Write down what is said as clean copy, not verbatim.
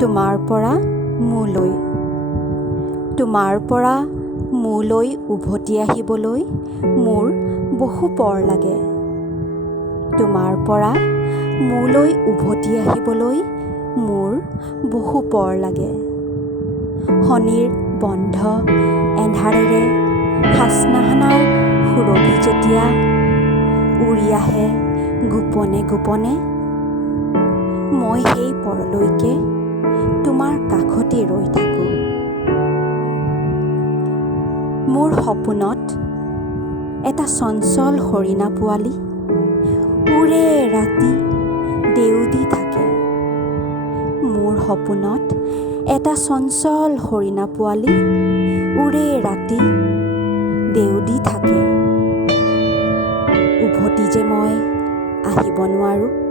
তোমাৰ পৰা মোলৈ। তোমাৰ পৰা মোলৈ উভতি আহিবলৈ মোৰ বহু পৰ লাগে। তোমাৰ পৰা মোলৈ উভতি আহিবলৈ মোৰ বহু পৰ লাগে। শনিৰ বন্ধ এন্ধাৰেৰে হাচনাহানাৰ সুৰভি যেতিয়া উৰি আহে গোপনে গোপনে, মই সেই পৰলৈকে তোমাৰ কাষতে ৰৈ থাকোঁ। মোৰ সপোনত এটা চঞ্চল হৰিণা পোৱালি উৰে ৰাতি দেউদি থাকে। মোৰ সপোনত এটা চঞ্চল হৰিণা পোৱালি উৰে ৰাতি দেউদি থাকে। উভতি যে মই আহিব নোৱাৰোঁ।